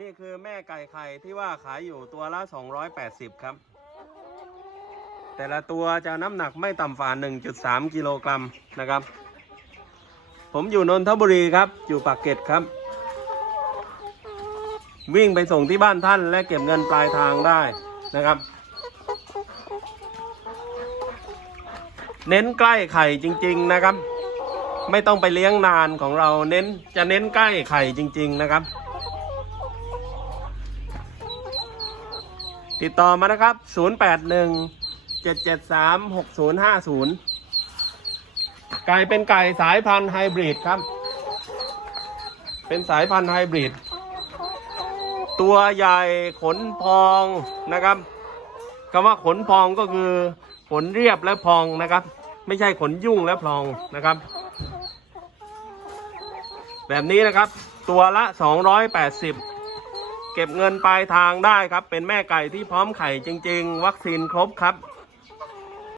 นี่คือแม่ไก่ไข่ที่ว่าขายอยู่ตัวละ 280 ครับ แต่ละตัวจะน้ำหนักไม่ต่ำฝ่า1.3 กิโลกรัมนะครับ ผมอยู่นนทบุรีครับ อยู่ปากเกร็ดครับ วิ่งไปส่งที่บ้านท่านและเก็บเงินปลายทางได้นะครับ เน้นใกล้ไข่จริง ๆนะครับ ไม่ต้องไปเลี้ยงนานของเราเน้นจะเน้นใกล้ไข่จริง ๆ นะครับ ติดต่อมานะครับ 081 773 6050 ไก่เป็นไก่สายพันธุ์ไฮบริดครับ เป็นสายพันธุ์ไฮบริด ตัวใหญ่ขนพองนะครับคำว่าขนพองก็คือขนเรียบและพองนะครับ ไม่ใช่ขนยุ่งและพองนะครับ แบบนี้นะครับ ตัวละ 280 เก็บเงินปลายทางได้ครับ เป็นแม่ไก่ที่พร้อมไข่จริง ๆ วัคซีนครบครับ